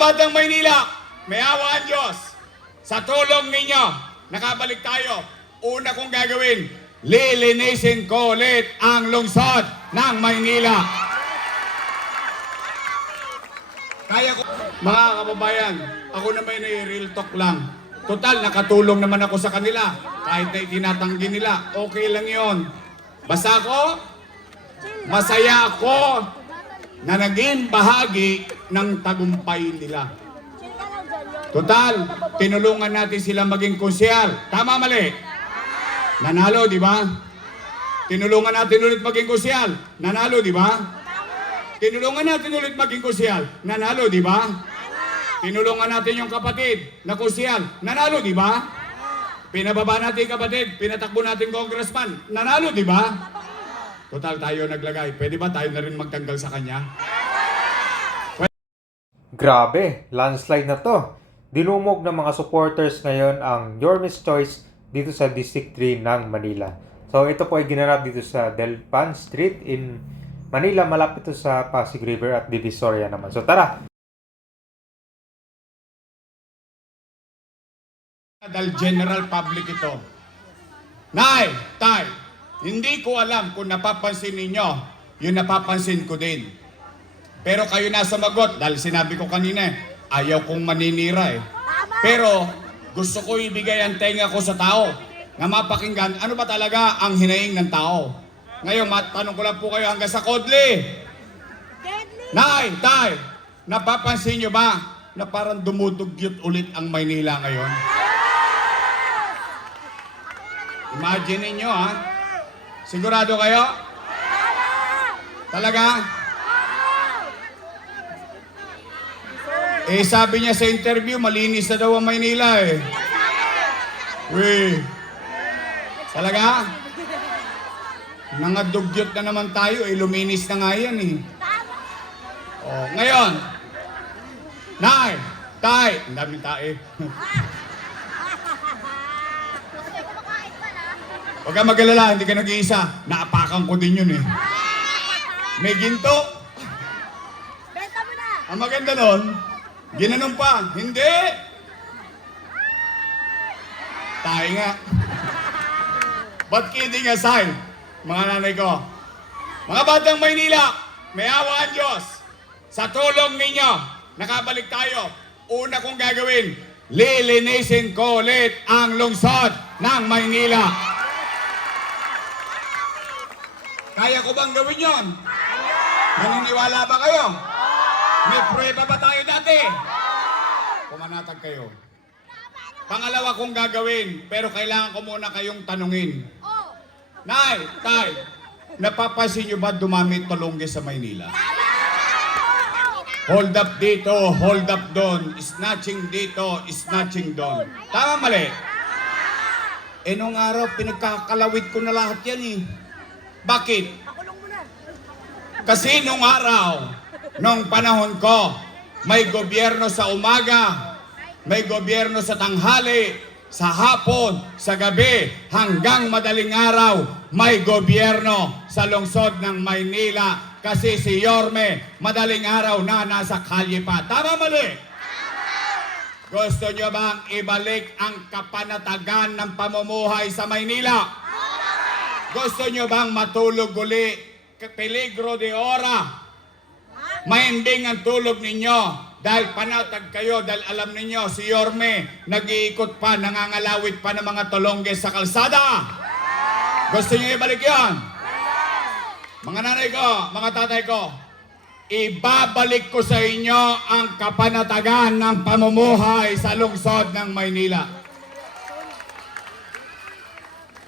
batang Maynila, may awa ang Diyos. Sa tulong ninyo, nakabalik tayo. Una kong gagawin, lilinisin ko ulit ang lungsod ng Maynila. Kaya ko, mga kababayan, ako naman ay real talk lang. Total, nakatulong naman ako sa kanila. Kahit na itinatanggi nila, okay lang yon. Basta ako, masaya ako na naging bahagi ng tagumpay nila. Total, tinulungan natin sila maging konsyal. Tama mali? Nanalo, di ba? Tinulungan natin ulit maging konsyal. Nanalo, di ba? Tinulungan natin ulit maging konsyal. Nanalo, di ba? Tinulungan natin yung kapatid na konsyal. Nanalo, di ba? Pinababa natin kapatid. Pinatakbo natin congressman. Nanalo, di ba? Total tayo naglagay. Pwede ba tayo na rin magtanggal sa kanya? Grabe, landslide na to. Dinumog ng mga supporters ngayon ang Your Miss Choice dito sa District 3 ng Manila. So ito po ay ginanap dito sa Delpan Street in Manila, malapit to sa Pasig River at Divisoria naman. So tara, Dahil general public ito. Nay, tay, hindi ko alam kung napapansin ninyo, yung napapansin ko din. Pero kayo na sumagot dahil sinabi ko kanina, ayaw kong maninira eh. Pero gusto ko ibigay ang tenga ko sa tao na mapakinggan ano ba talaga ang hinaing ng tao. Ngayon, matanong ko lang po kayo hanggang sa Kodli. Nay, tay, napapansin nyo ba na parang dumudugyot ulit ang Maynila ngayon? Imagine ninyo ha. Sigurado kayo? Talaga? Eh sabi niya sa interview, malinis na daw ang Maynila eh. Uy. Talaga? Nangadugyot na naman tayo eh, luminis na nga yan eh. Oh, ngayon, Nay, Tay, ang daming tae. Huwag ka mag-alala, hindi ka nag-iisa. Naapakan ko din yun eh. May ginto. Benta mo na! Ang maganda nun, ginanon pa. Hindi! Tayo nga. But kidding aside, mga nanay ko, mga batang Maynila, may awa ang Diyos. Sa tulong ninyo, nakabalik tayo. Una kong gagawin, lilinisin ko ulit ang lungsod ng Maynila. Kaya ko bang gawin yon? Naniniwala ba kayo? May prueba ba tayo dati? Pumanatag kayo. Pangalawa kong gagawin, pero kailangan ko muna kayong tanungin. Nay, Tay, napapansin niyo ba dumami tulongge sa Maynila? Hold up dito, hold up doon, snatching dito, snatching doon. Tama mali? Eh nung araw, pinagkakalawit ko na lahat yan eh. Bakit? Kasi nung araw, nung panahon ko, may gobyerno sa umaga, may gobyerno sa tanghali, sa hapon, sa gabi, hanggang madaling araw, may gobyerno sa lungsod ng Maynila. Kasi si Yorme, madaling araw na nasa kalye pa. Tama mali? Gusto nyo bang ibalik ang kapanatagan ng pamumuhay sa Maynila? Gusto nyo bang matulog uli? Peligro de ora. Mahimbing ang tulog ninyo. Dahil panatag kayo, dahil alam ninyo, si Yorme, nag-iikot pa, nangangalawit pa ng mga tolongge sa kalsada. Gusto nyo ibalik yon? Mga nanay ko, mga tatay ko, ibabalik ko sa inyo ang kapanatagan ng pamumuhay sa lungsod ng Maynila.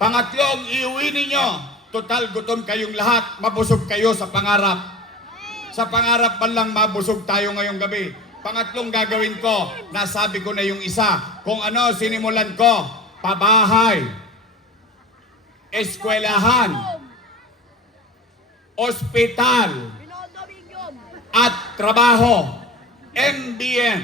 Pangatlong, iuwi ninyo. Total, gutom kayong lahat. Mabusog kayo sa pangarap. Sa pangarap pa lang mabusog tayo ngayong gabi. Pangatlong gagawin ko, nasabi ko na yung isa. Kung ano sinimulan ko, pabahay, eskwelahan, ospital, at trabaho. MBN,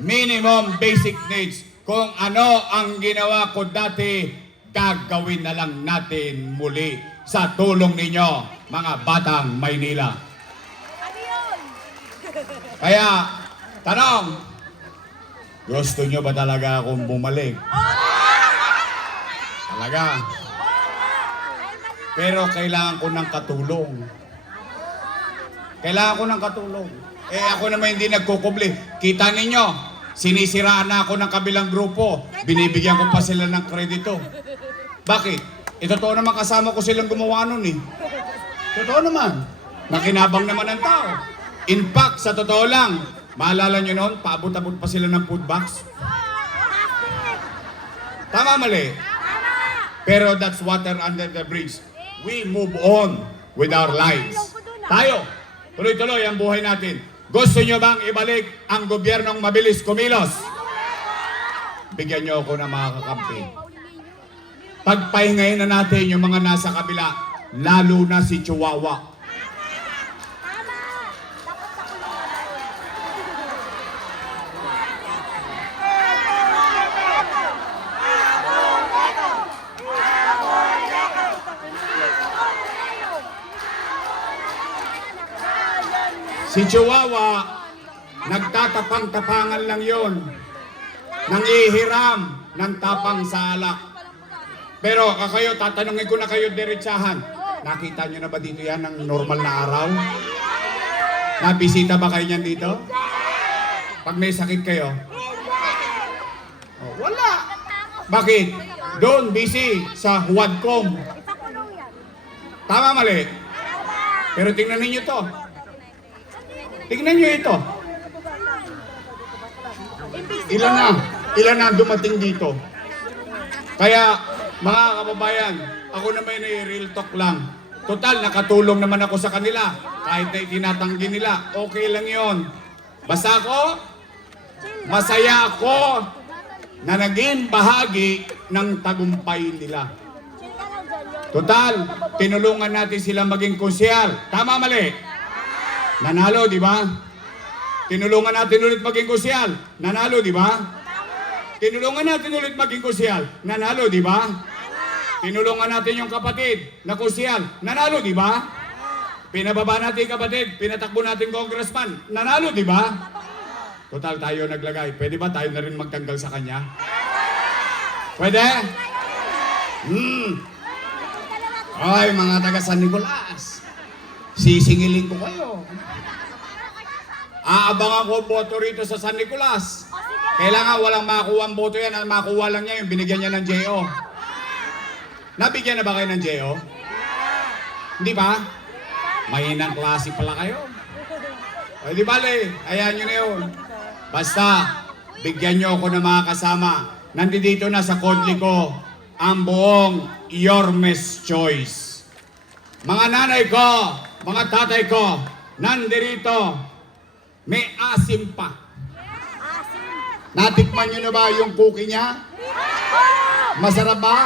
Minimum Basic Needs. Kung ano ang ginawa ko dati, gagawin na lang natin muli sa tulong ninyo, mga batang Maynila. Ano? Kaya, Tanong, gusto nyo ba talaga akong bumalik? Talaga. Pero kailangan ko ng katulong. Kailangan ko ng katulong. Eh ako naman hindi nagkukubli. Kita ninyo, sinisiraan na ako ng kabilang grupo. Binibigyan ko pa sila ng kredito. Bakit? Eh totoo naman kasama ko silang gumawa nun eh. Totoo naman. Nakinabang naman ang tao. In fact, sa totoo lang, maalala nyo noon, paabot-abot pa sila ng food box. Tama mali. Pero that's water under the bridge. We move on with our lives. Tayo, tuloy-tuloy ang buhay natin. Gusto nyo bang ibalik ang gobyernong mabilis kumilos? Bigyan nyo ako ng mga kakampi. Pagpahingayin na natin yung mga nasa kabila, lalo na si Chihuahua. Si Chihuahua, nagtatapang-tapangan lang yon. Nangihiram ng tapang sa alak. Pero kayo, tatanungin ko na kayo diretsahan. Nakita nyo na ba dito yan ng normal na araw? Nabisita ba kayo niyan dito? Pag may sakit kayo? Oh, wala. Bakit? Doon, busy sa Huadcom. Tama mali. Pero tingnan ninyo to. Tingnan nyo ito. Ilan na? Ilan na dumating dito? Kaya, mga kababayan, ako naman ay real talk lang. Total, nakatulong naman ako sa kanila. Kahit na itinatanggi nila, okay lang yon. Basta ako, masaya ako na naging bahagi ng tagumpay nila. Total, tinulungan natin sila maging konsyal. Tama mali? Nanalo, di ba? Tinulungan natin ulit maging konsyal. Nanalo, di ba? Tinulungan natin ulit maging konsyal. Nanalo, di ba? Tinulungan natin yung kapatid na konsyal. Nanalo, di ba? Pinababa natin kapatid. Pinatakbo natin congressman. Nanalo, di ba? Total, tayo naglagay. Pwede ba tayo na rin magtanggal sa kanya? Pwede? Hmm. Ay, mga taga San Nicolas. Sisingilin ko kayo. Aabangan ko boto rito sa San Nicolas. Kailangan walang makuha ang boto yan. Ang makuha lang niya yung binigyan niya ng JO. Nabigyan na ba kayo ng JO? Hindi ba? Mahinang klase pala kayo. O di bale, ayan nyo na yun. Basta, bigyan nyo ako ng mga kasama. Nandito na sa kodli ko ang buong Yormes Choice. Mga nanay ko, mga tatay ko, nandirito, may asim pa. Natikman nyo na ba yung cookie niya? Masarap ba?